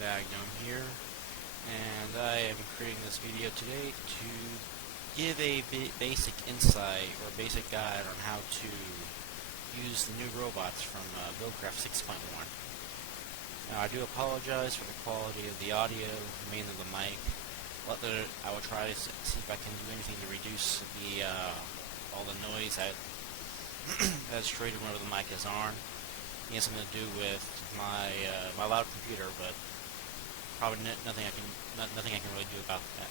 Magnum here, and I am creating this video today to give a basic insight or basic guide on how to use the new robots from Buildcraft 6.1. Now I do apologize for the quality of the audio, mainly the mic. I will try to see if I can do anything to reduce all the noise that's created whenever the mic is on. It has something to do with my loud computer, but probably nothing I can really do about that.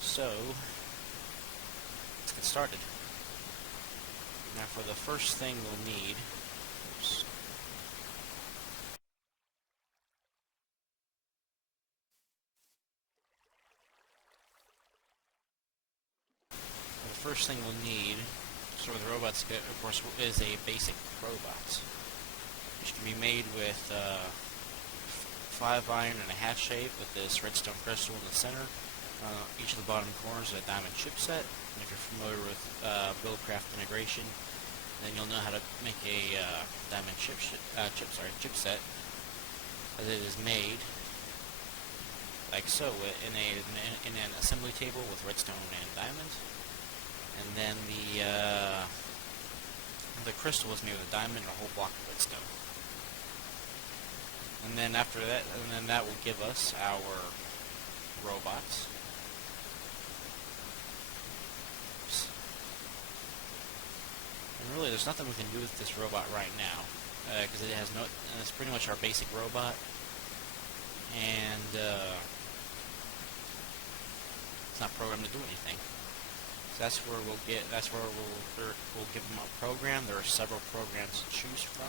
So let's get started. Now, for the first thing we'll need, so the robots get, of course, is a basic robot, which can be made with 5 iron and a half shape with this redstone crystal in the center. Each of the bottom corners is a diamond chipset, and if you're familiar with Buildcraft integration, then you'll know how to make a diamond chipset, as it is made like so in an assembly table with redstone and diamond. And then the crystal is made with a diamond and a whole block of redstone. And then after that, that will give us our robots. Oops. And really, there's nothing we can do with this robot right now, because it has no. It's pretty much our basic robot, and it's not programmed to do anything. That's where we'll give them a program. There are several programs to choose from.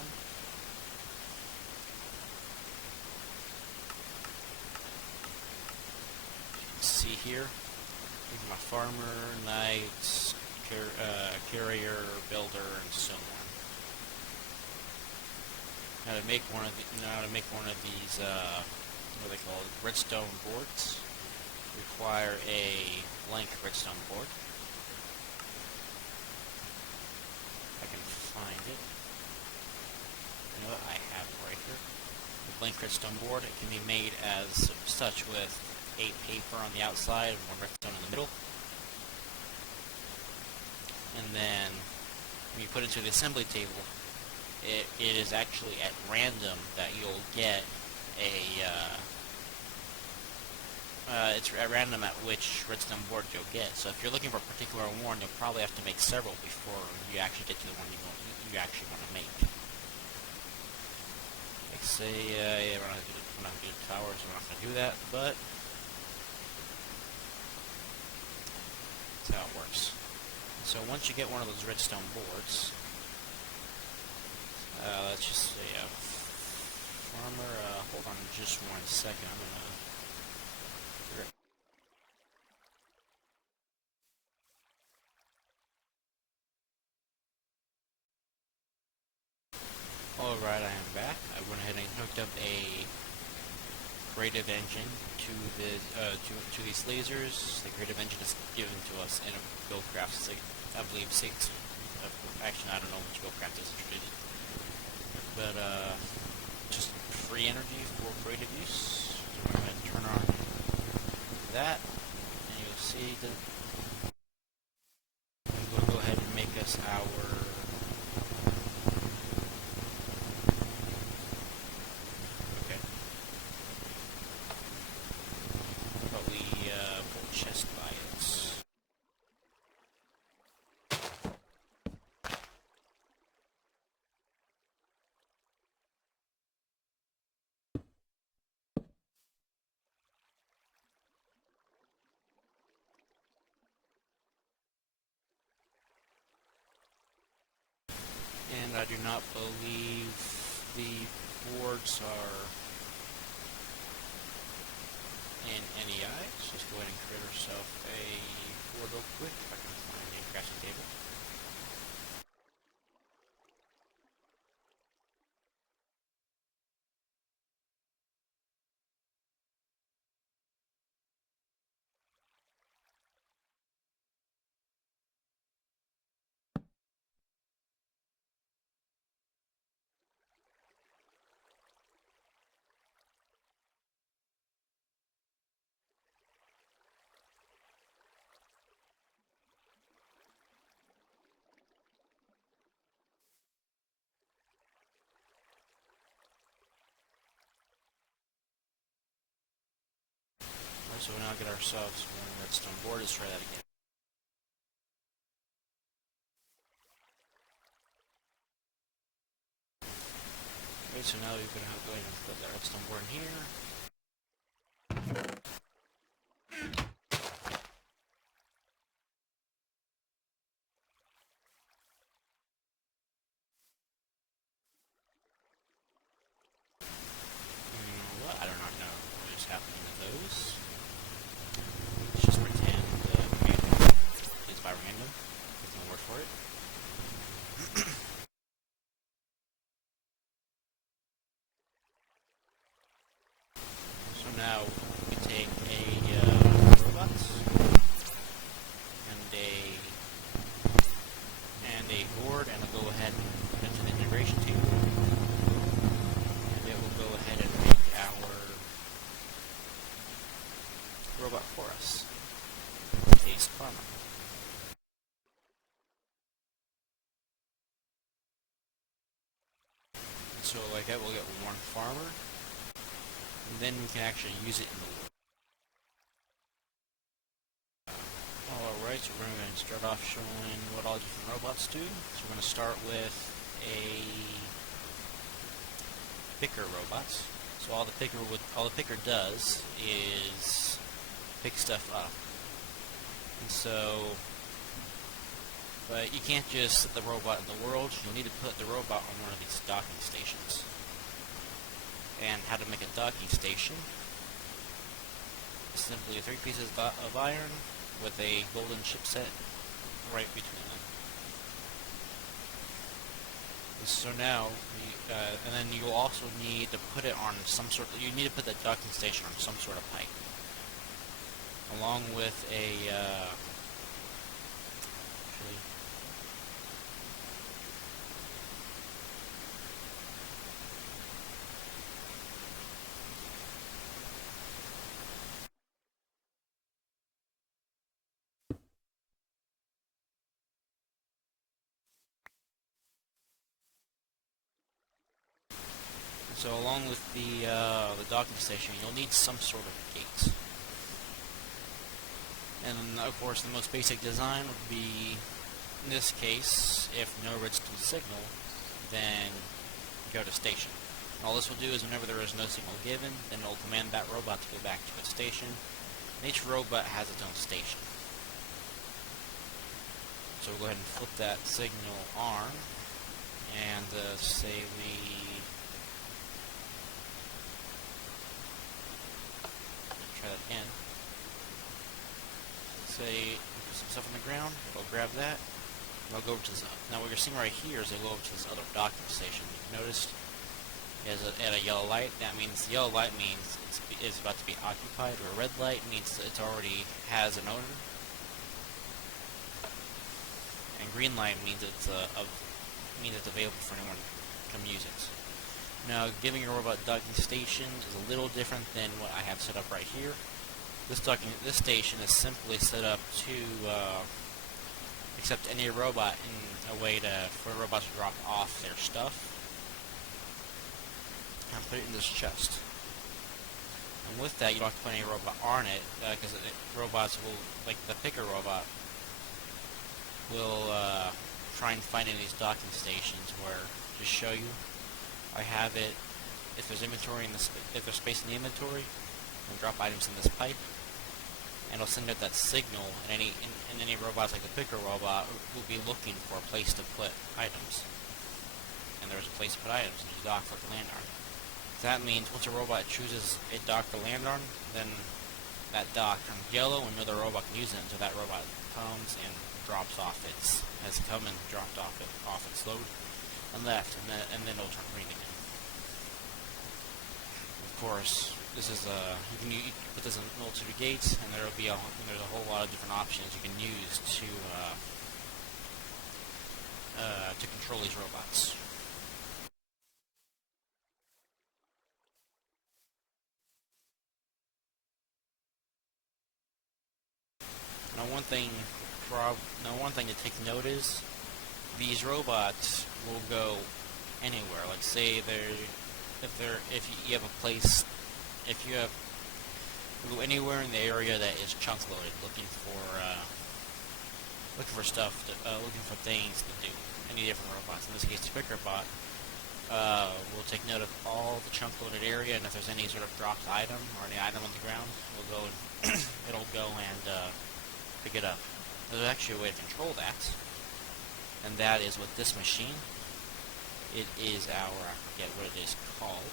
You can see here, my farmer, knight, carrier, builder, and so on. Now to make one of these, what are they called, redstone boards, require a blank redstone board. I can find it. You know what? I have it right here. The blank redstone board. It can be made as such with 8 paper on the outside and 1 redstone in the middle. And then when you put it into the assembly table, it is actually at random that you'll get it's at random at which redstone board you'll get. So if you're looking for a particular one, you'll probably have to make several before you actually get to the one you actually want to make. Like say, yeah, we're not going to do towers, we're not going to do that, but that's how it works. So once you get one of those redstone boards, let's just say farmer, hold on just 1 second, I'm going to... Alright, I am back. I went ahead and hooked up a creative engine to these lasers. The creative engine is given to us in a Buildcraft, I believe 6. Actually, I don't know which Buildcraft is introduced, but just free energy for creative use. So we're going to turn on that, and you'll see that we'll go ahead and make us our chest by it. And I do not believe the boards are in NEI. So let's go ahead and create ourselves a board real quick if I can find a crafting table. So we'll now get ourselves one redstone board. Let's try that again. Alright, so now we're going to go ahead and put that redstone board in here. I do not know what is happening to those. Let's just pretend it's by random. There's no word for it. So now we take a robots and a board, and I'll go ahead and put it into the integration table, and it will go ahead and make our robot for us. Taste farmer. And so like that, we'll get one farmer, and then we can actually use it in the world. Alright, so we're going to start off showing what all different robots do. So we're going to start with a picker robots. So all the picker does is pick stuff up. And so, but you can't just set the robot in the world. You'll need to put the robot on one of these docking stations. And how to make a docking station is simply 3 pieces of iron with a golden chipset right between them. So now, and then you'll also need to put it on some sort of, you need to put that docking station on some sort of pipe. Along with a, so along with the docking station, you'll need some sort of gate. And of course, the most basic design would be, in this case, if no redstone signal, then go to station. And all this will do is whenever there is no signal given, then it will command that robot to go back to its station. And each robot has its own station. So we'll go ahead and flip that signal on, and say we try that again. Say put some stuff on the ground, it'll grab that, and I'll go over to this. Now what you're seeing right here is it'll go over to this other docking station. You've noticed it has at a yellow light. That means the yellow light means it's about to be occupied, or a red light means it already has an owner, and green light means it's available for anyone to come use it. Now, giving your robot docking stations is a little different than what I have set up right here. This station is simply set up to accept any robot in a way for robots to drop off their stuff and put it in this chest. And with that, you don't have to put any robot on it, because robots will, like the picker robot, will try and find any of these docking stations where, to show you, I have it, if there's inventory if there's space in the inventory, I'll drop items in this pipe, and it'll send out that signal, and any robots like the picker robot will be looking for a place to put items. And there's a place to put items, and you dock like a land on. That means once a robot chooses a dock to land on, then that dock turns yellow, and another robot can use it until that robot comes and drops off has come and dropped off its load and left, and then it'll turn green again. Of course, this is you can put this in a multitude of gates, and there's a whole lot of different options you can use to control these robots. Now, one thing to take note is these robots will go anywhere. Like, say if you have a place, if Go anywhere in the area that is chunk loaded, looking for stuff, looking for things to do. Any different robots. In this case, the picker bot will take note of all the chunk loaded area, and if there's any sort of dropped item or any item on the ground, we'll go and it'll go and pick it up. There's actually a way to control that, and that is with this machine. It is I forget what it is called,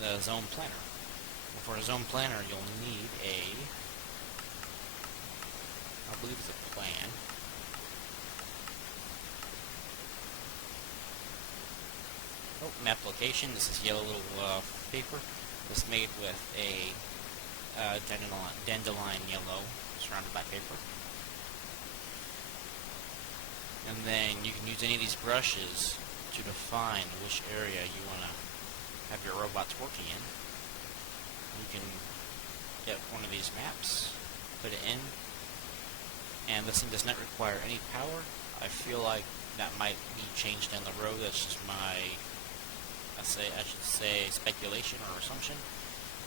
the zone planner. For a zone planner, you'll need I believe it's a plan. Oh, map location. This is yellow little paper. It's made with a dandelion yellow surrounded by paper. And then you can use any of these brushes to define which area you want to have your robots working in. You can get one of these maps, put it in, and this thing does not require any power. I feel like that might be changed down the road. That's just my, I should say speculation or assumption.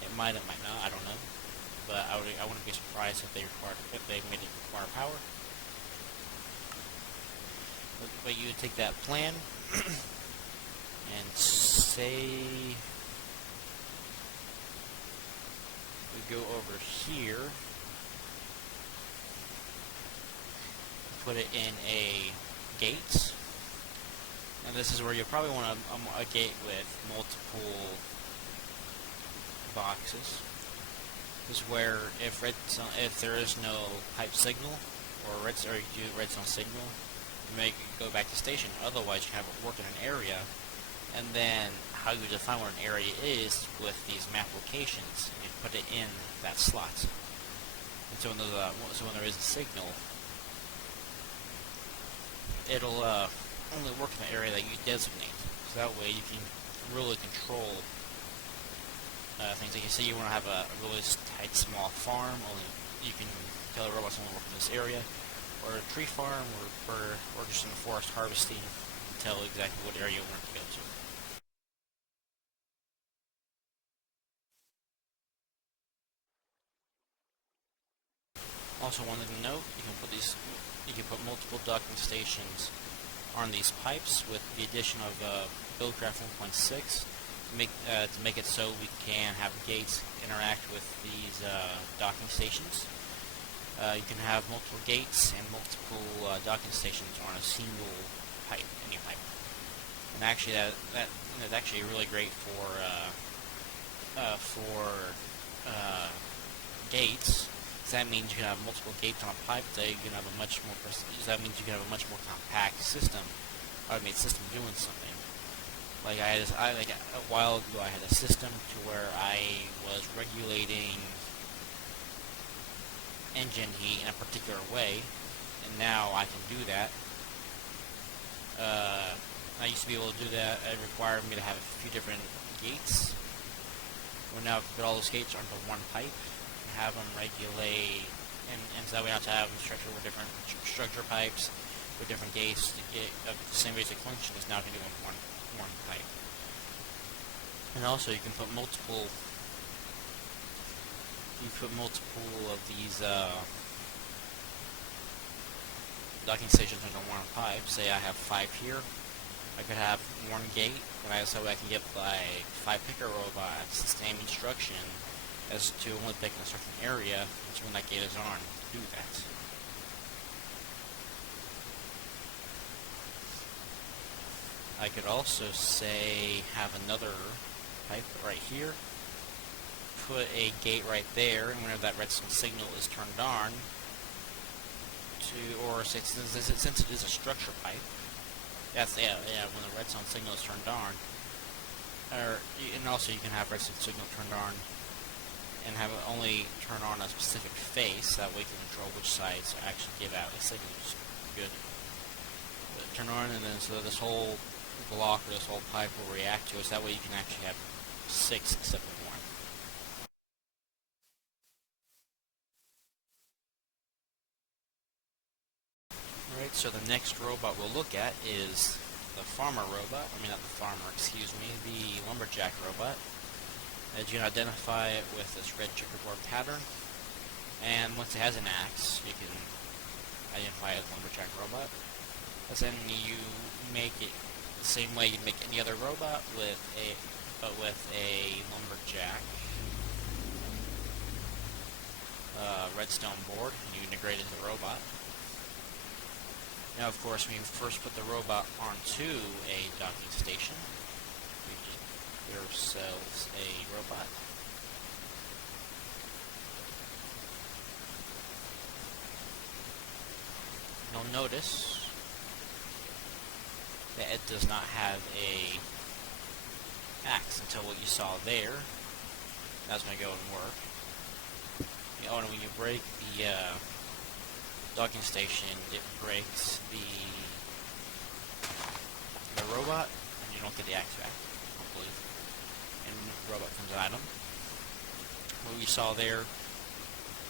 It might not, I don't know. But I wouldn't be surprised if they made it require power. But you would take that plan and say we go over here, put it in a gate, and this is where you'll probably want a gate with multiple boxes. This is where if there is no pipe signal or you do redstone signal, you make it go back to station. Otherwise, you can have it work in an area, and then how you define what an area is with these map locations, and you put it in that slot. And so when there is a signal, it'll only work in the area that you designate. So that way you can really control things. Like you say, you want to have a really tight, small farm. Only you can tell the robots only work in this area, or a tree farm, or just in the forest harvesting. Tell exactly what area you want to go to. Also, wanted to note, you can put multiple docking stations on these pipes with the addition of Buildcraft 1.6 to make it so we can have gates interact with these docking stations. You can have multiple gates and multiple docking stations on a single pipe, any pipe. And actually, that's actually really great for gates. So that means you can have multiple gates on a pipe. That means you can have a much more compact system, automated system doing something. Like a while ago, I had a system to where I was regulating engine heat in a particular way, and now I can do that. I used to be able to do that. It required me to have a few different gates. Well, now I can put all those gates onto one pipe and have them regulate, and so that way I have to have them structured with different structure pipes with different gates to get the same basic function as now I can do in one pipe. And also you can put multiple of these docking stations under one pipe. Say I have 5 here. I could have one gate, and so I can get like 5 picker robots the same instruction as to only pick in a certain area. So when that gate is on, do that. I could also say have another pipe right here, put a gate right there, and whenever that redstone signal is turned on, since it is a structure pipe, when the redstone signal is turned on, and also you can have redstone signal turned on and have it only turn on a specific face. That way you can control which sides actually give out the signal. Good. Turn on, and then so this whole block or this whole pipe will react to it. So that way you can actually have 6 instead of 1. Alright, so the next robot we'll look at is the farmer robot. I mean, not the farmer, excuse me, the lumberjack robot. as you can identify it with this red checkerboard pattern. And once it has an axe, you can identify it as lumberjack robot. But then you make it the same way you'd make any other robot with a lumberjack redstone board, and you integrate it into the robot. Now, of course, when you first put the robot onto a docking station, you get yourselves a robot. You'll notice that it does not have a axe until what you saw there. That's going to go and work. Oh, and when you break the docking station, it breaks the robot, and you don't get the axe back, I don't believe. And the robot comes an item. What we saw there,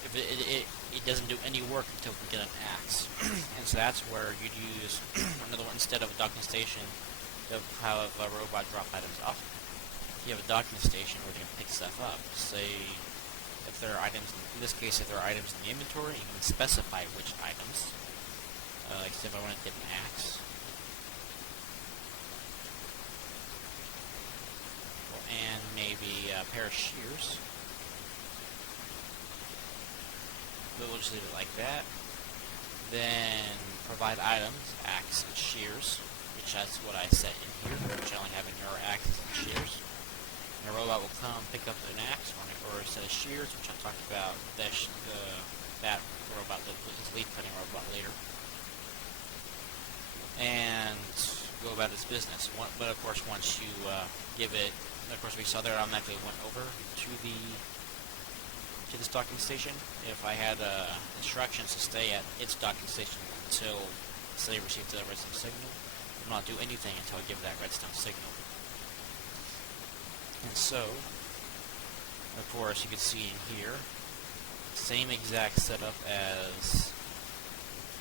if it doesn't do any work until we get an axe. And so that's where you'd use another one instead of a docking station to have a robot drop items off. You have a docking station where you can pick stuff up. Say, if there are items, in this case, if there are items in the inventory, you can specify which items. Like, say if I want to get an axe. And maybe a pair of shears. But we'll just leave it like that. Then provide items, axe and shears, which that's what I set in here, which I only have in your axes and shears. And the robot will come pick up an axe or a set of shears, which I'll talk about that robot, the leaf cutting robot, later. And go about its business. But of course, once you give it, of course, we saw there, I automatically went over to this docking station. If I had instructions to stay at its docking station until, say, received the redstone signal, it will not do anything until I give that redstone signal. And so, of course, you can see in here, same exact setup as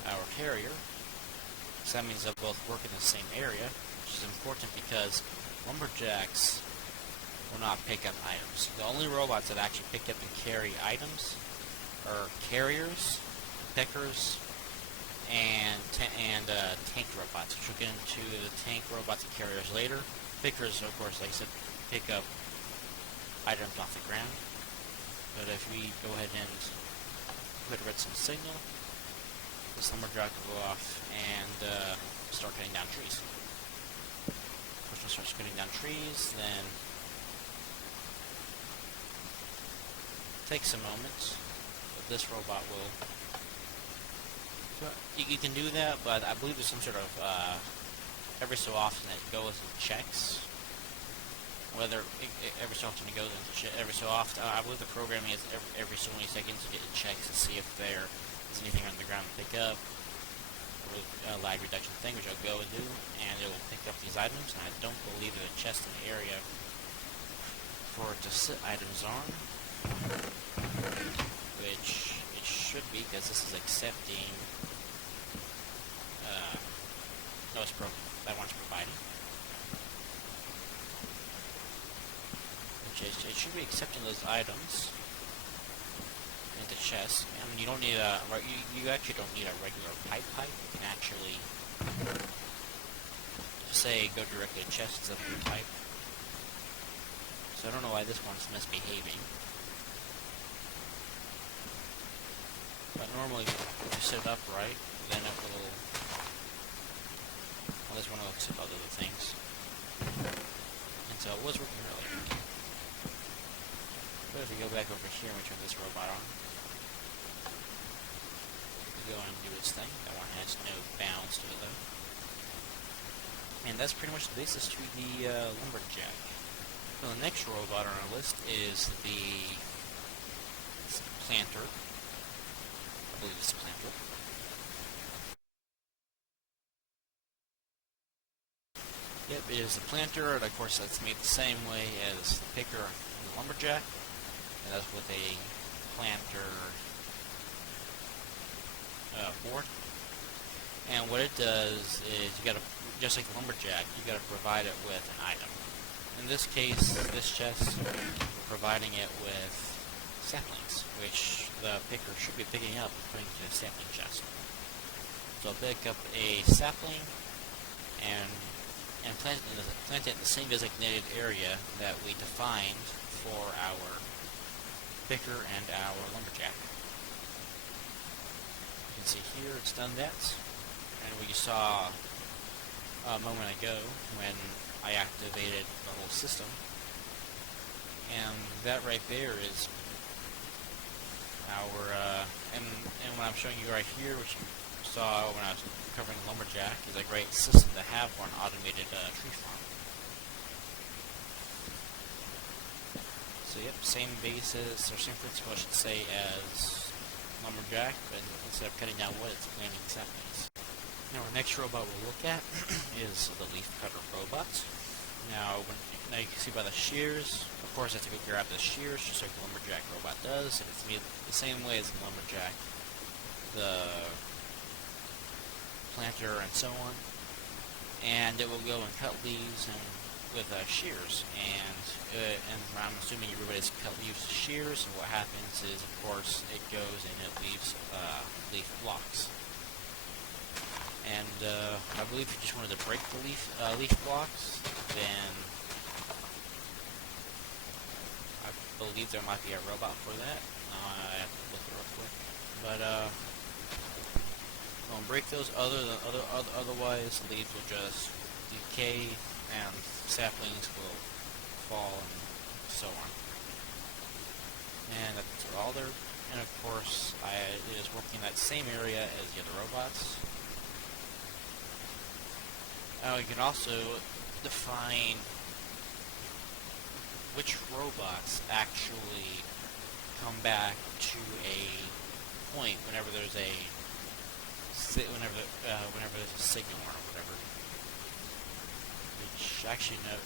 our carrier. So that means they'll both work in the same area, which is important because lumberjacks will not pick up items. The only robots that actually pick up and carry items are carriers, pickers, and tank robots, which we'll get into the tank robots and carriers later. Pickers, of course, like I said, pick up items off the ground. But if we go ahead and put a redstone signal, this lumberjack will go off and start cutting down trees. First one starts cutting down trees, then takes a moment, but this robot will. You can do that, but I believe there's some sort of every so often it goes and checks. Whether every so often it goes and every so often, I believe the programming is every so many seconds it checks to see if there is anything on the ground to pick up. A lag reduction thing, which I'll go and do, and it will pick up these items. And I don't believe there's a chest in the area for it to sit items on, which it should be because this is accepting. No, it's that one's providing. It should be accepting those items into chests. I mean, you don't need a. You actually don't need a regular pipe. You can actually say go directly to chests instead of the pipe. So I don't know why this one's misbehaving. But normally, if you set it up right, then it will. Well, this one will accept other things. And so it was working earlier. But if we go back over here and we turn this robot on, we go and do its thing. That one has no bounds to it though. And that's pretty much the basis to the lumberjack. So the next robot on our list is the planter. I believe it's a planter. Yep, it is the planter, and of course that's made the same way as the picker and the lumberjack. And that's with a planter board. And what it does is you gotta, just like the lumberjack, you gotta provide it with an item. In this case, this chest, we're providing it with saplings, which the picker should be picking up and putting into the sapling chest. So I'll pick up a sapling and plant it in the same designated area that we defined for our picker and our lumberjack. You can see here it's done that, and we saw a moment ago when I activated the whole system, and that right there is our and what I'm showing you right here, which you saw when I was covering the lumberjack, is a great system to have for an automated tree farm. So yep, same basis, or same principle I should say, as lumberjack, but instead of cutting down wood, it's planting saplings. Now our next robot we'll look at is the leaf cutter robot. Now you can see by the shears, of course I have to go grab the shears just like the lumberjack robot does, and it's made the same way as the lumberjack, the planter and so on, and it will go and cut leaves and with shears, and I'm assuming everybody's cut leaves with shears, and what happens is, of course, it goes and it leaves leaf blocks. And I believe if you just wanted to break the leaf blocks, then I believe there might be a robot for that. I have to look it real quick, but don't break those. Otherwise, leaves will just decay and saplings will fall and so on. And that's all there. And of course, it is working in that same area as the other robots. You can also define which robots actually come back to a point whenever there's a whenever there's a signal or whatever. Which actually you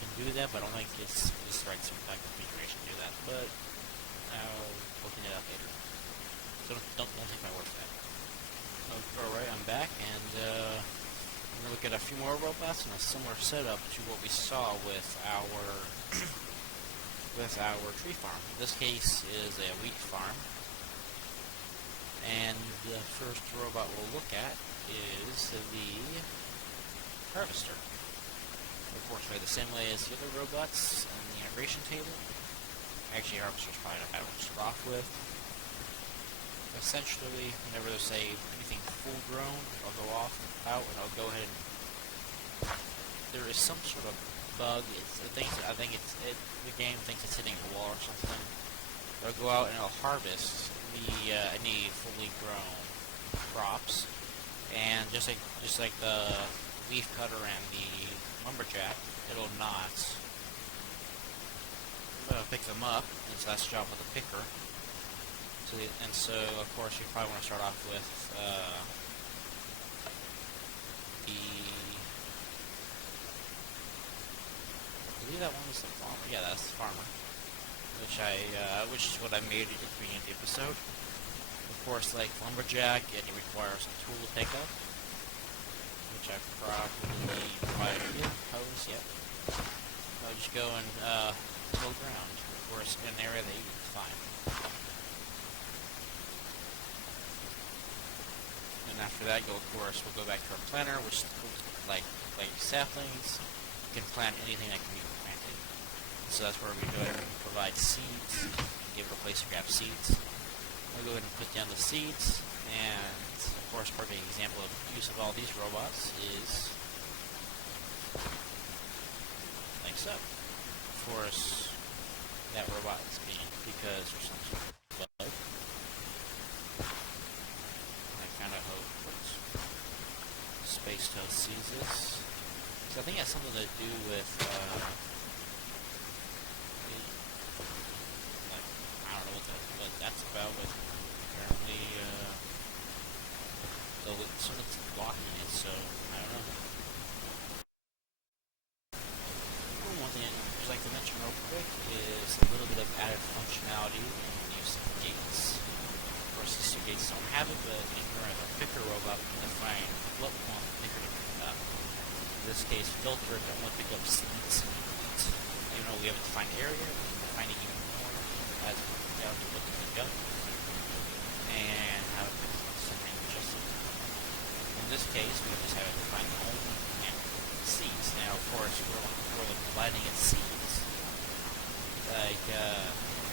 can do that, but I don't think it's the right configuration to do that. But I'll look into that later. So don't take my word for that. Alright, I'm back, and I'm going to look at a few more robots in a similar setup to what we saw with our tree farm. This case is a wheat farm, and the first robot we'll look at is the harvester. Of course, the same way as the other robots in the integration table. Actually, harvester's probably not bad one to start off with. Essentially, whenever there's anything full grown, I'll go out and I'll go ahead and there is some sort of bug. The game thinks it's hitting a wall or something. I'll go out and I'll harvest any fully grown crops, and just like the leaf cutter and the lumberjack, it'll not pick them up, and so that's the job of the picker. So of course you probably want to start off with I believe that one was the farmer. Yeah, that's the farmer. Which is what I made at the beginning of the episode. Of course, like lumberjack, it requires a tool to pick up, which I probably provided you. Hose, yep. I'll just go and till ground. Of course, in an area that you can find. And after that, we'll go back to our planter, which like saplings, you can plant anything that can be planted. So that's where we go ahead and provide seeds, and give it a place to grab seeds. We'll go ahead and put down the seeds, and of course, perfect example of use of all these robots is like so. Of course, that robot is being because there's some sort of bug. Space Toast sees this. So I think it has something to do with, I don't know what that's about, but apparently, something's blocking it, so I don't know. One thing I'd like to mention real quick is a little bit of added functionality in the use of gates. Of course, these two gates don't have it, but in our picker robot, we can define what we want the picker to pick up. this case, filter to only pick up seeds. Even though we have a defined area, we can define it even more as we go down to what to pick up and how to pick something just in this case, we just have to define home and seeds. Now, of course, we're providing it seeds. Like,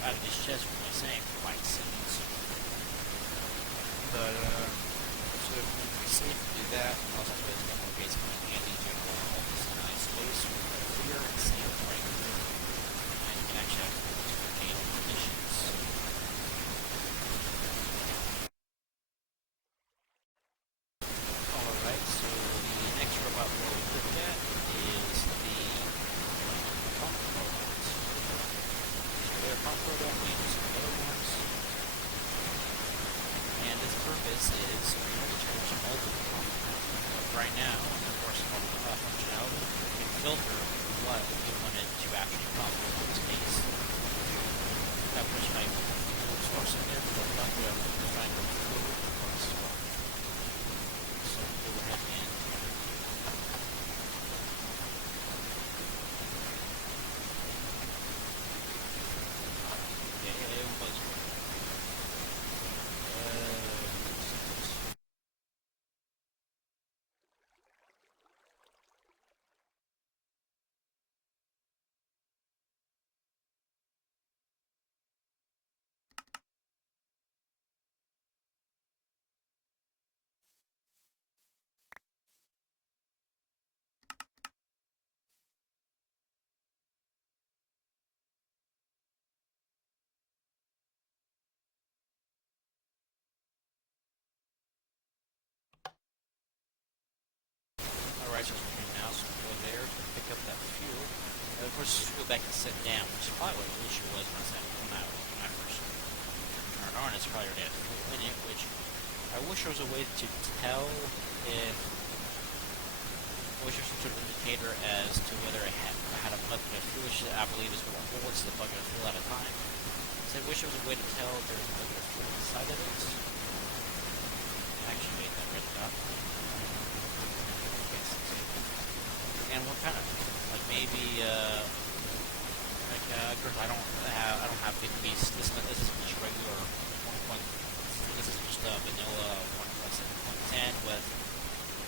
out of this chest, we're only saying provide seeds. But, so if we safe to do that, also that's why it's got more basically handy to all this nice space here and sand right here. And you can actually have multiple conditions. Alright, so the next robot we'll look at is the pump robot. So they're a pump robot, we use some other ones. And its purpose is for you to change multiple pump. Right now, of course, functionality, we can filter what we wanted to actually pump in this case. That push my fuel source in there, but not we have to define the fuel source. So go ahead and Alright, so now so go there to pick up that fuel. Of course, just go back and sit down, which is probably what the issue was when I first turned on. It's probably already had fuel in it, which I wish there was a way to tell if I wish there was some sort of indicator as to whether it had a bucket of fuel, which I believe is going forward to the bucket of fuel at a time. So I wish there was a way to tell if there was a bucket of fuel inside of it. I actually made that red dot. And what kind of, like maybe, of course I don't have big beasts. This is just regular 1. This is just a vanilla 1.7.10 with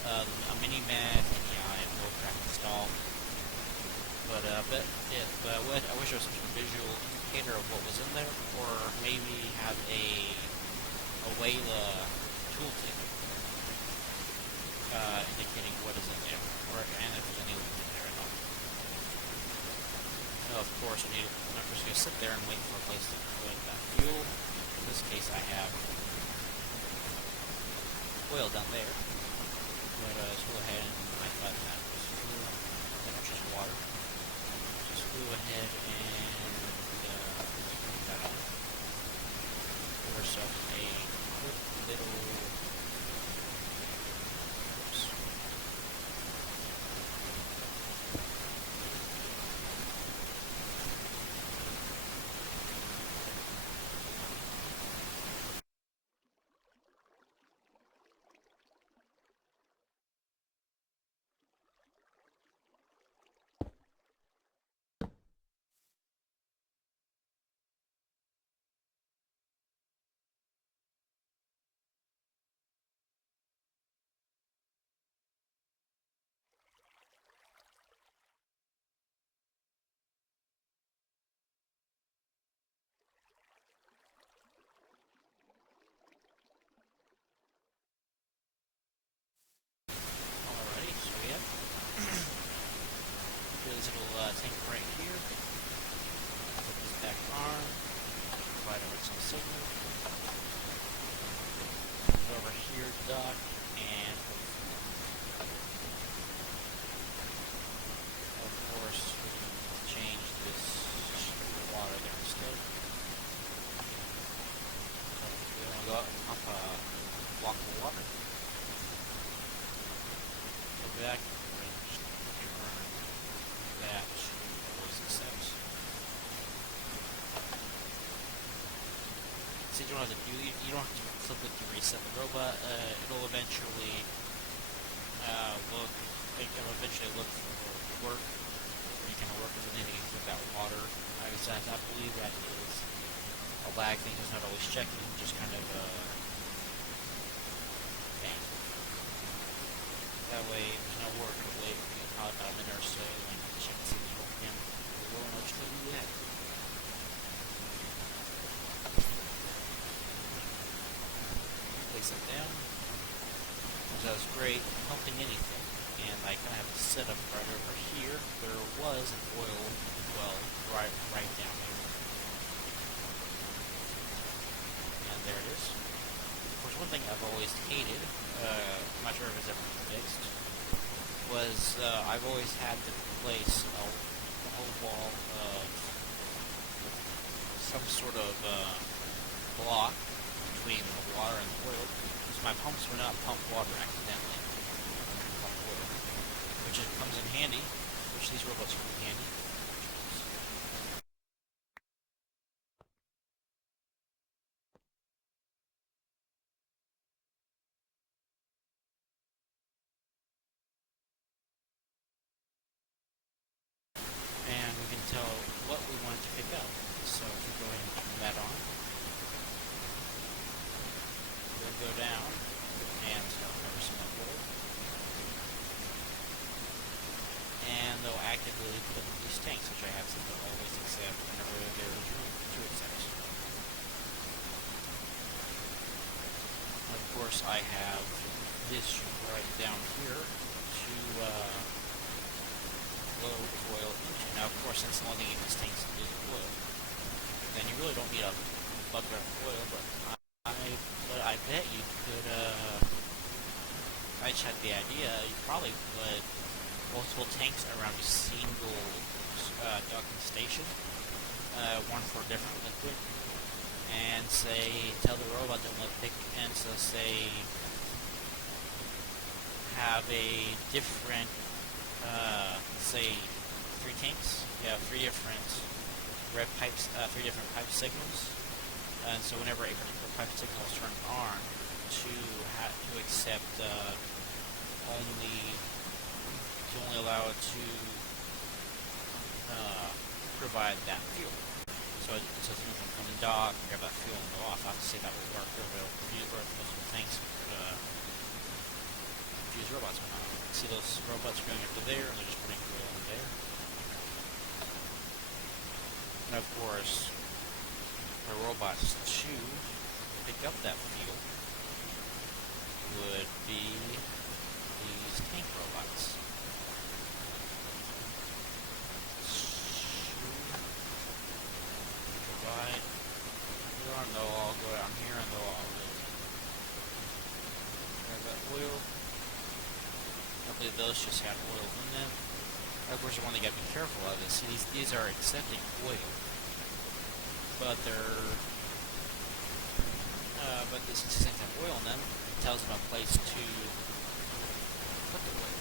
a mini map and and Buildcraft installed. But I wish there was some sort of visual indicator of what was in there, or maybe have a Wayla tooltip indicating what is in there, and if there's any in there at all. Now, of course, I'm just going to sit there and wait for a place to put that fuel. In this case, I have oil down there. But let's go ahead and I thought that was fuel, then it's just water. Just go ahead and put that on. Pour yourself a quick little. This little tank right here. Put this back on. Provide a redstone signal. Put it over here, dock, and of course we can change this water there instead. So we want to go out and pump a block of water. Go back. That was success. So you don't have to flip it to reset the robot. It'll eventually look think I'll eventually look for work where you can work with anything without water. I believe that is a lag thing, just not always checking, just kind of thing. That way, there's no work to wait about a minute or so and check and see if it's working. We'll know what to do that. Place it down. That was great, pumping anything. And I kind of have a setup right over here. There was an oil well right down there. And there it is. Of course, one thing I've always hated, I'm not sure if it's ever been fixed, was I've always had to place a whole wall of some sort of block between the water and the oil, so my pumps would not pump water accidentally. Pump oil, which comes in handy, which these robots come in handy. And we can tell what we want it to pick up. So if we go ahead and turn that on, we'll go down and cover some of oil. And they'll actively put in these tanks, which I have to always accept whenever there is room to accept. Of course, I have this right down here to load oil into. Now, of course, since the only thing in these tanks is oil, then you really don't need a bucket of oil, but I bet you could, I just had the idea, you probably put multiple tanks around a single docking station, one for a different liquid, and tell the robot that will pick, and so have a different, say, 3 tanks, three different red pipes, 3 different pipe signals, and so whenever a particular pipe signal is turned on, to accept only allow it to provide that fuel. So if you can come and dock, grab that fuel and go off. I have to say that will work over most of the things. Use robots. See those robots going up to there, and they're just putting fuel in there. And of course, the robots to pick up that fuel would be these tank robots. Provide. They'll all go down here, and they'll all grab that oil. I believe those just had oil in them. Of course, the one thing you got to be careful of is, see, these are accepting oil, but since these things have oil in them, it tells them a place to put the oil.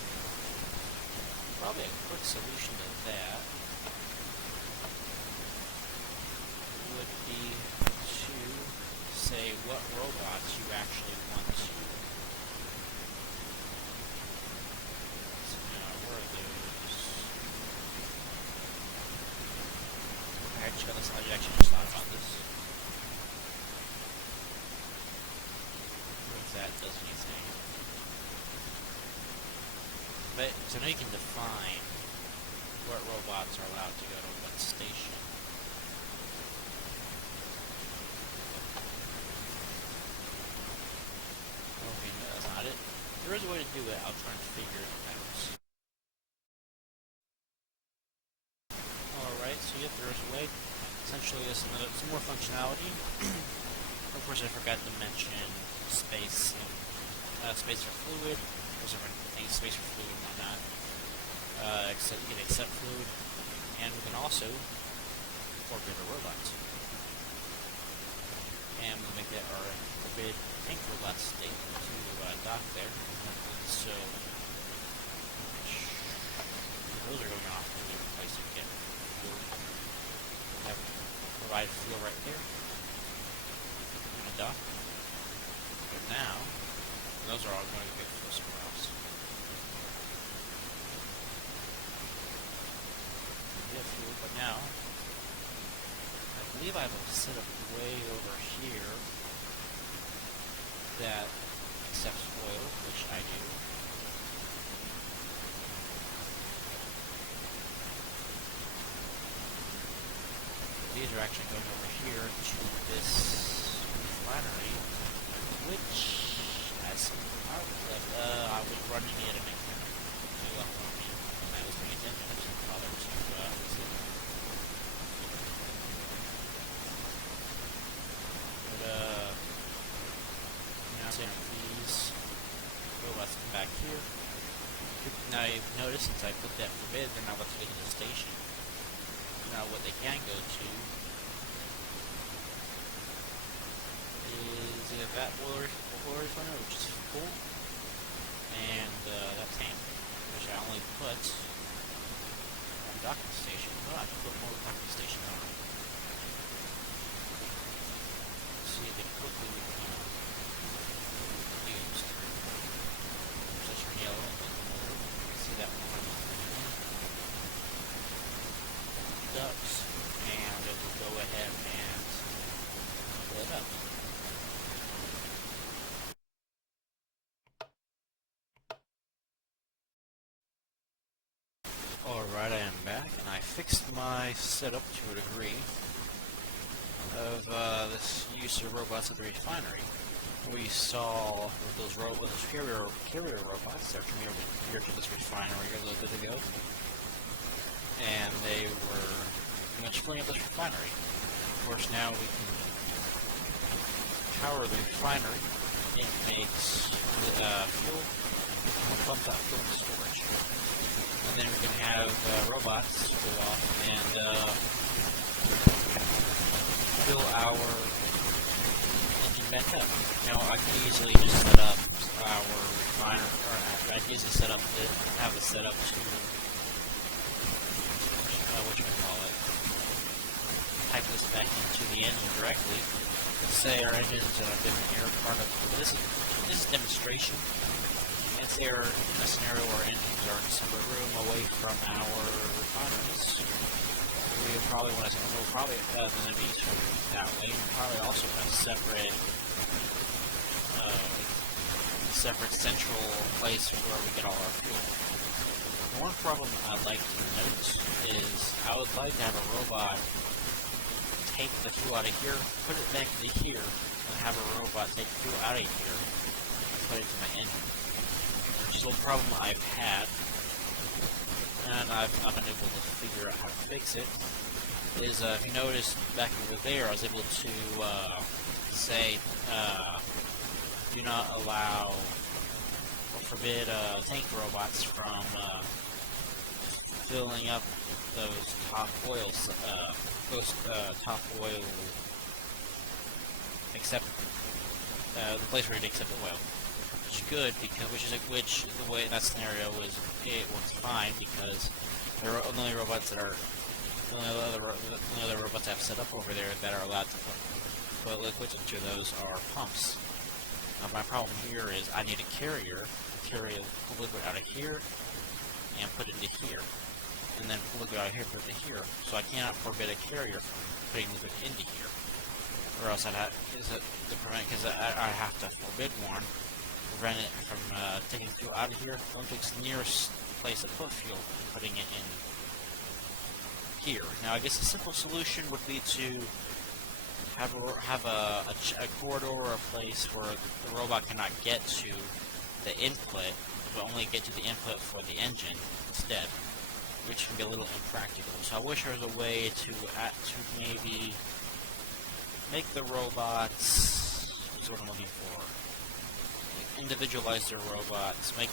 Probably a quick solution to that would be to say what robots you actually want to. I actually just thought about this. What if that does anything? But, so now you can define what robots are allowed to go to what station. Okay, no, that's not it. There is a way to do it. I'll try and figure it out. Alright, so yep, there is a way. Essentially, this is some more functionality. Of course, I forgot to mention space. Space for fluid. There's different things, space for fluid and whatnot. You can accept fluid, and we can also orbit our robots. And we'll make that our orbit tank robot state to dock there. And so those are going off to a different place to get fuel. Have provide fuel right there. We're going to dock. But now, those are all going to get fuel somewhere else. get fuel, but now I believe I have a setup way over here that accepts oil, which I do. These are actually going over here to this refinery, which has some power left. I was running it and it kind of blew up on me. I was paying attention. I didn't bother to fix it. But, now these robots come back here. Now you've noticed since I put that forbid, they're not about to get to the station. Now what they can go to is either that oil refinery, which is full, and that tank, which I only put on the docking station. Oh, I have to put more docking station on. See, they quickly become used. Such a yellow and look over. See that one. Ducks, and it will go ahead and fill it up. Alright, I am back, and I fixed my setup to a degree of this use of robots at the refinery. We saw those carrier robots that came here to this refinery a little bit ago. And they were pretty much filling up this refinery. Of course, now we can power the refinery. It makes fuel, pump that fuel in storage. And then we can have robots go off and fill our engine back up. Now, I could easily just set up our refinery, or I could easily have it set up to pipe this back into the engine directly. Let's say our engines have been air part of this is demonstration. Let's say in a scenario where our engines are in a separate room away from our refineries. We would probably want to going to be that way. We'll probably also have a separate central place where we get all our fuel. One problem I'd like to note is I would like to have a robot take the fuel out of here, put it back into here, and have a robot take the fuel out of here and put it to my engine. Which is a problem I've had, and I've not been able to figure out how to fix it. Is if you notice back over there, I was able to say do not allow or forbid tank robots from filling up those top oil the place where you accept oil, which is good because which the way in that scenario was it works fine because there are only robots that are the only other robots I have set up over there that are allowed to put liquids into those are pumps. Now my problem here is I need a carrier to carry the liquid out of here and put it into here, and then pull liquid out of here and put it into here. So I cannot forbid a carrier from putting liquid into here, or else I'd have because I have to forbid one, prevent it from taking fuel out of here, going to its nearest place to put fuel, and putting it in here. Now I guess a simple solution would be to have a corridor or a place where the robot cannot get to the input, but only get to the input for the engine instead, which can be a little impractical. So I wish there was a way to maybe make the robots, what's what I'm looking for, individualize their robots, make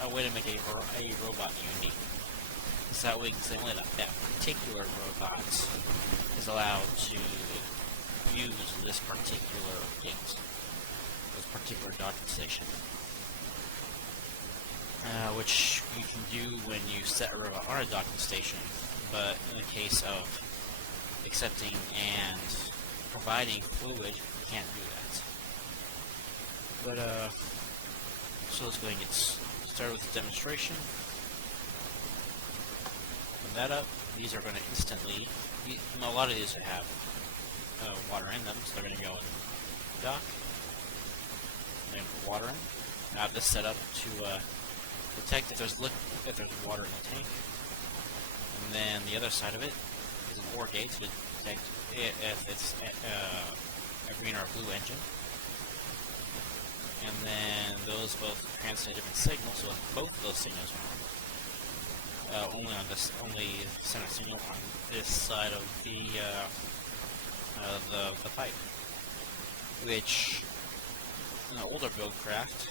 a way to make a robot unique. So that way you can say only that particular robot is allowed to use this particular gate, this particular docking station. Which you can do when you set a robot on a docking station, but in the case of accepting and providing fluid, you can't do that. But, so let's go ahead and get started with the demonstration. that up. These are going to instantly, a lot of these have water in them, so they're going to go in dock, and put water in. I have this set up to detect if there's water in the tank, and then the other side of it is an OR gate to detect if it's a green or a blue engine. And then those both translate different signals, so both of those signals are only send a signal on this side of the pipe, which in the older Buildcraft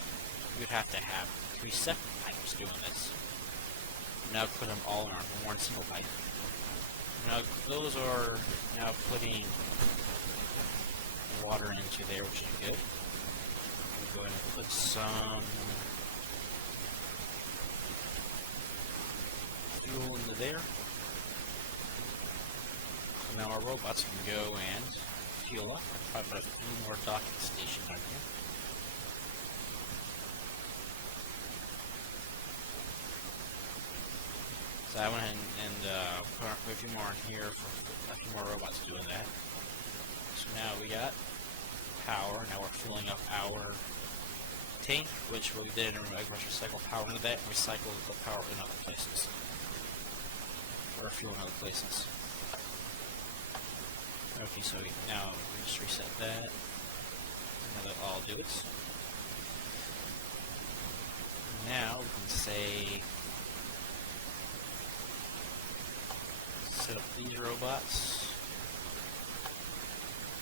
you'd have to have 3 separate pipes doing this. Now put them all in one single pipe. Now those are now putting water into there, which is good. We'll go ahead and put some fuel into there. So now our robots can go and fuel up. I'll probably put a few more docking stations on here. So I went ahead and put a few more in here for a few more robots doing that. So now we got power. Now we're filling up our tank, which we did in recycle power into that and recycle the power in other places. Or fuel in other places. Okay, so now we just reset that. Now that all do it. Now we can say set up these robots,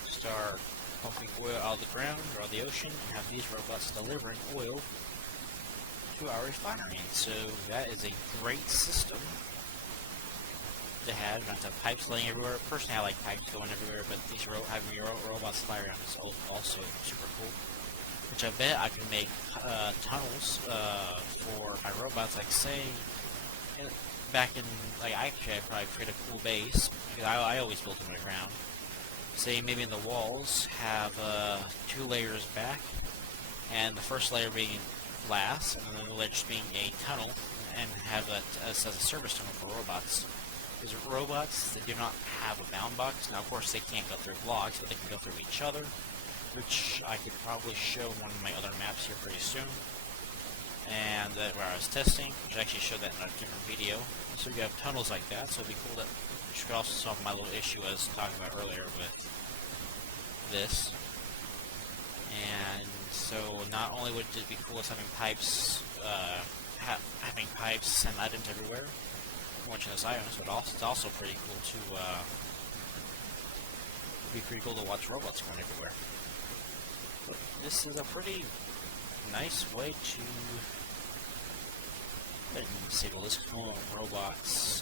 start pumping oil out of the ground or out of the ocean, and have these robots delivering oil to our refinery. So that is a great system to have. Not to have pipes laying everywhere. Personally, I like pipes going everywhere, but these having your robots fly around is also super cool. Which I bet I can make tunnels for my robots, like say. Back in, like, I'd probably create a cool base, because I always build them underground. Say, maybe in the walls, have 2 layers back, and the first layer being glass, and then the layer just being a tunnel, and have that as a service tunnel for robots. Because robots that do not have a bound box, now of course they can't go through blocks, but they can go through each other, which I could probably show in one of my other maps here pretty soon. And where I was testing, which I actually showed that in a different video. So you have tunnels like that, so it'd be cool that, which could also solve my little issue I was talking about earlier with this. And so not only would it be cool as having pipes, having pipes send items everywhere, watching those items, but also, it's also pretty cool to, it'd be pretty cool to watch robots going everywhere. But this is a pretty nice way to disable this robots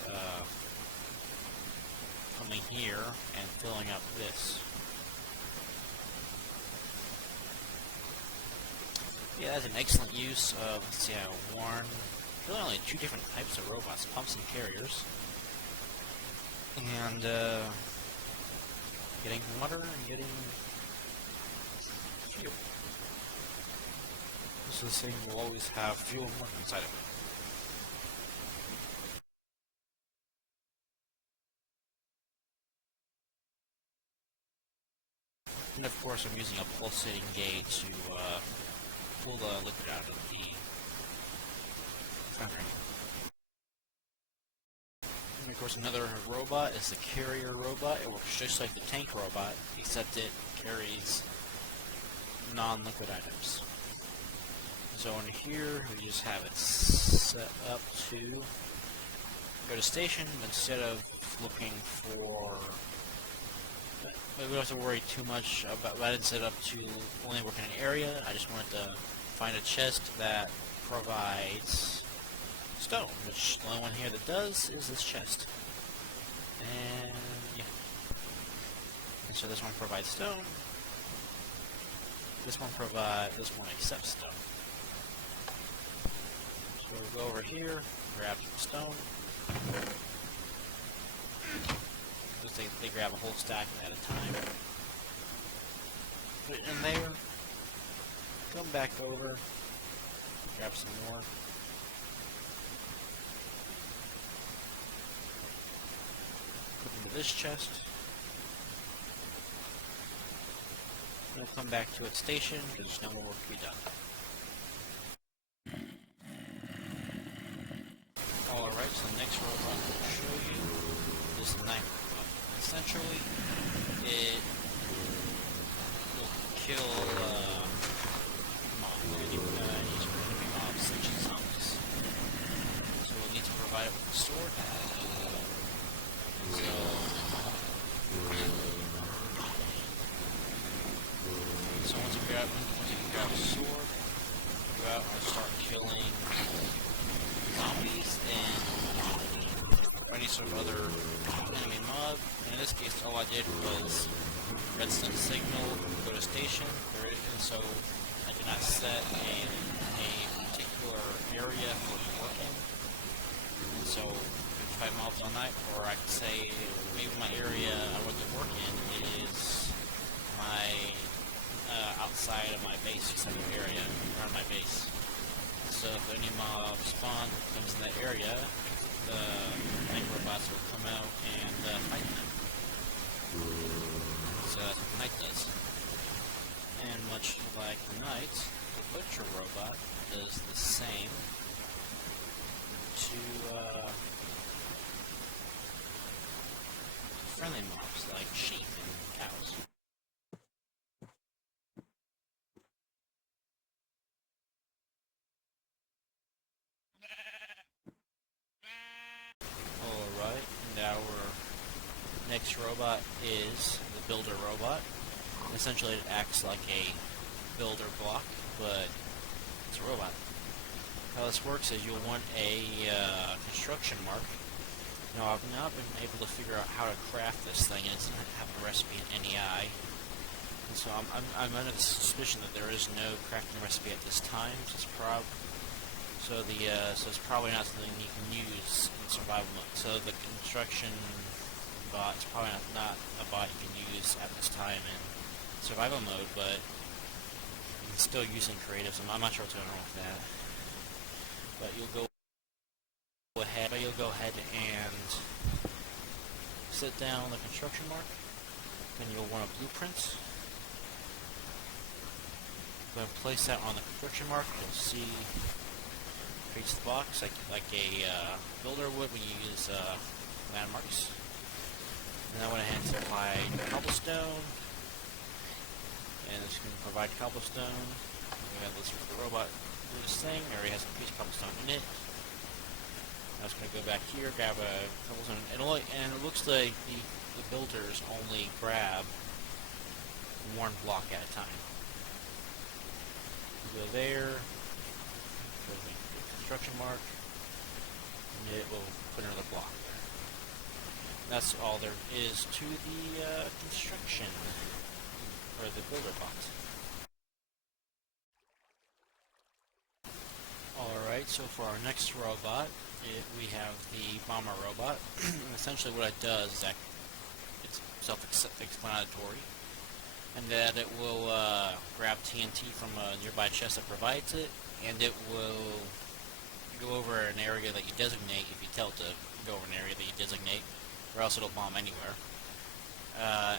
coming here and filling up this. Yeah, that's an excellent use of, let's see, really only 2 different types of robots, pumps and carriers. And getting water and getting fuel. This thing will always have fuel and water inside of it. And of course I'm using a pulsating gauge to pull the liquid out of the foundry. And of course another robot is the carrier robot. It works just like the tank robot, except it carries non-liquid items. So in here, we just have it set up to go to station, instead of looking for, we don't have to worry too much about, I didn't set it up to only work in an area. I just wanted to find a chest that provides stone, which the only one here that does is this chest. And yeah. And so this one provides stone. This one accepts stone. So we'll go over here, grab some stone. They grab a whole stack at a time. Put it in there. Come back over. Grab some more. to this chest. We'll come back to its station because there's no more work to be done. Alright, so the next robot I'm going to show you is the knife robot. Essentially, it will kill any enemy mobs such as zombies. So we'll need to provide it with a sword. So once you grab a sword, you go out and start killing zombies and any sort of other enemy mob. And in this case, all I did was redstone signal, go to station, and so I did not set a particular area for working. And so I could fight mobs all night, or I could say maybe my area I want to work in is my outside of my base, just like an area around my base. So if any mob spawn comes in that area, the knight robots will come out and fight them. So that's what the knight does. And much like the knight, the butcher robot does the same to friendly mobs like sheep and cows. Alright, and our next robot is the builder robot. Essentially it acts like a builder block, but it's a robot. How this works is you'll want a construction mark. Now I've not been able to figure out how to craft this thing, and it doesn't have a recipe in NEI. And so I'm under the suspicion that there is no crafting recipe at this time, so it's probably not something you can use in survival mode. So the construction bot is probably not a bot you can use at this time in survival mode, but you can still use it in creative. So I'm not sure what's going on with that. But you'll go ahead and set down the construction mark. Then you'll want a blueprint. Go ahead and place that on the construction mark. You'll see creates the box like a builder would when you use landmarks. And I went ahead and supplied cobblestone, and it's going to provide cobblestone. Let's see if the robot do this thing. It already has a piece of cobblestone in it. I was going to go back here, grab a cobblestone, and it looks like the builders only grab one block at a time. You go there, go to the construction mark, and it will put another block there. And that's all there is to the construction, or the builder box. Alright, so for our next robot, we have the bomber robot. And essentially what it does is that it's self-explanatory, and that it will grab TNT from a nearby chest that provides it, and it will go over an area that you designate if you tell it to go over an area that you designate, or else it'll bomb anywhere,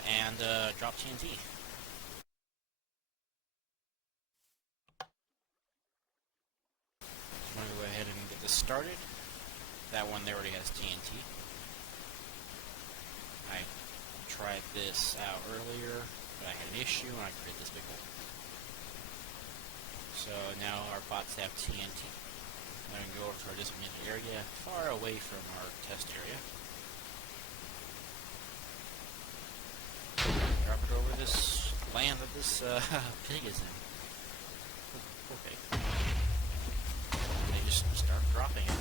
and drop TNT. I'm going to go ahead and get this started. That one there already has TNT. I tried this out earlier, but I had an issue and I created this big hole. So now our bots have TNT. I'm going to go over to our designated area, far away from our test area. Drop it over this land that this pig is in. Okay. And they just start dropping it.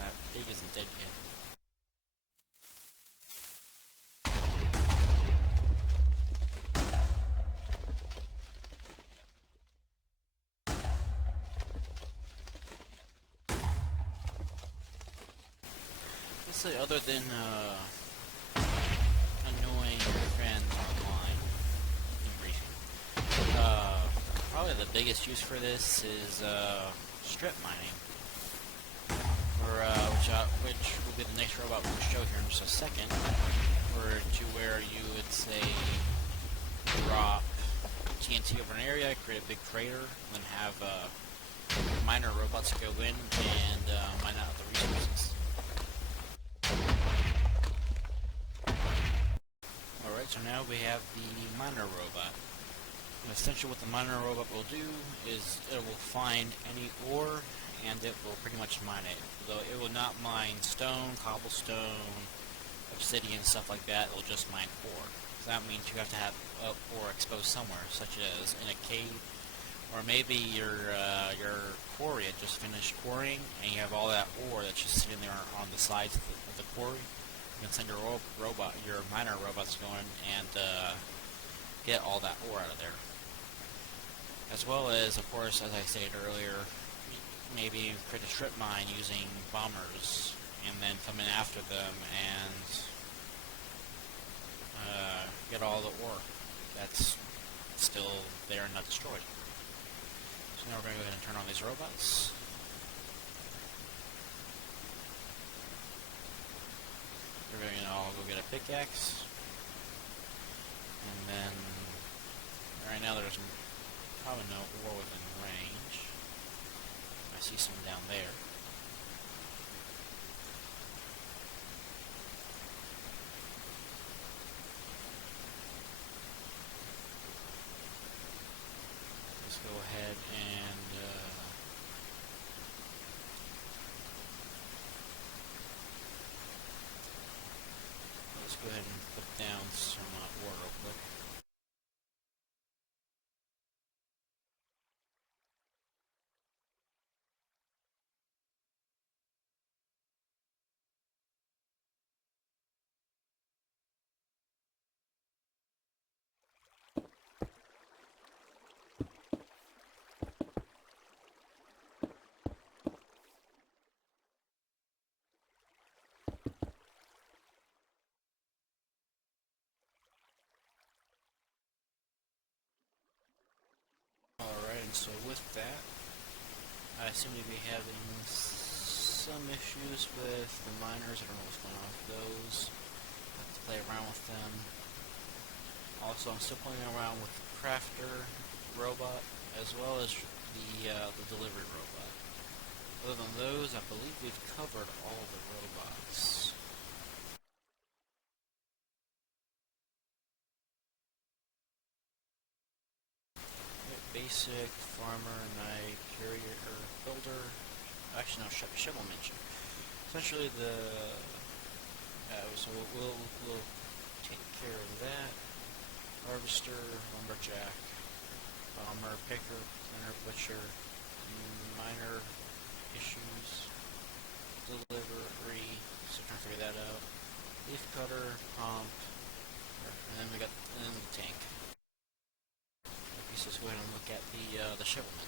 That pig isn't dead yet. honestly, other than annoying friends online in briefing, probably the biggest use for this is strip mining, or which will be the next robot we'll show here in just a second, or to where you would say drop TNT over an area, create a big crater, and then have miner robots go in and mine out the resources. Alright, so now we have the miner robot. And essentially what the miner robot will do is it will find any ore and it will pretty much mine it. Though it will not mine stone, cobblestone, obsidian, stuff like that, it will just mine ore. So that means you have to have ore exposed somewhere, such as in a cave, or maybe your quarry had just finished quarrying and you have all that ore that's just sitting there on the sides of the quarry. You can send your miner robots going and get all that ore out of there. As well as, of course, as I stated earlier, maybe create a strip mine using bombers and then come in after them and get all the ore that's still there and not destroyed. So now we're going to go ahead and turn on these robots. We're going to all go get a pickaxe. And then, right now there's probably no ore within range. I see some down there. Let's go ahead and let's go ahead and put down some ore real quick. Alright, and so with that, I seem to be having some issues with the miners. I don't know what's going on with those. I have to play around with them. Also, I'm still playing around with the crafter robot, as well as the delivery robot. Other than those, I believe we've covered all the robots. Basic, farmer, knight, courier, or builder. Actually, no, shovelman. Essentially, so we'll take care of that. Harvester, lumberjack, farmer, picker, planter, butcher, miner issues, delivery. So trying to figure that out. Leaf cutter, pump, and then we got the tank. Let's just go ahead and look at the shovelman.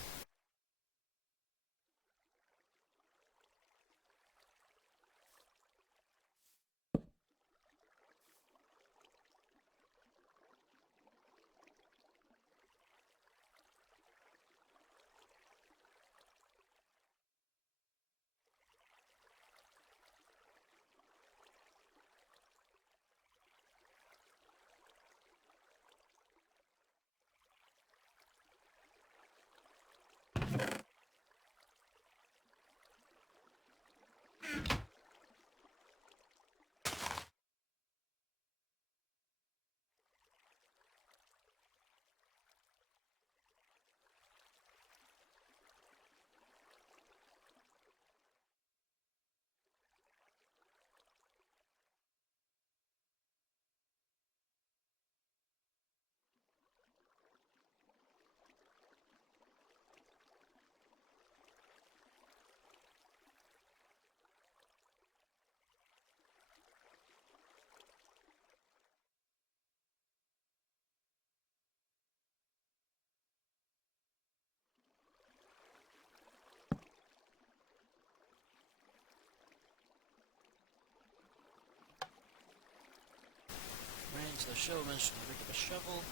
into the shovel mention to pick up a shovel,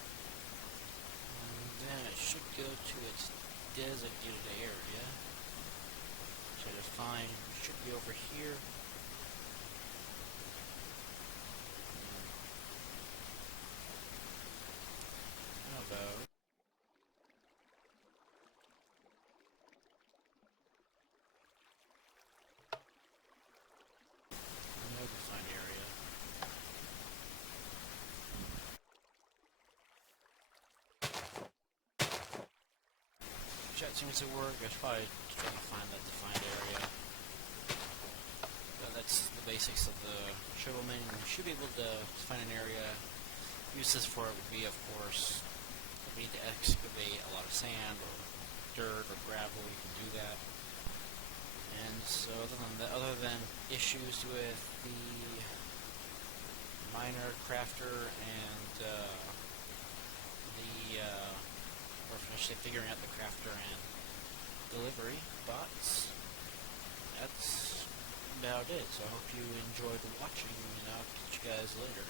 and then it should go to its designated area, which I define should be over here. How about no defined area? That seems to work. I should probably try to find that defined area. But that's the basics of the shovelman. You should be able to find an area. Uses for it would be, of course, if we need to excavate a lot of sand or dirt or gravel, you can do that. And so other than issues with the miner, crafter, and or actually figuring out the crafter and delivery bots, that's about it. So I hope you enjoyed watching, and I'll catch you guys later.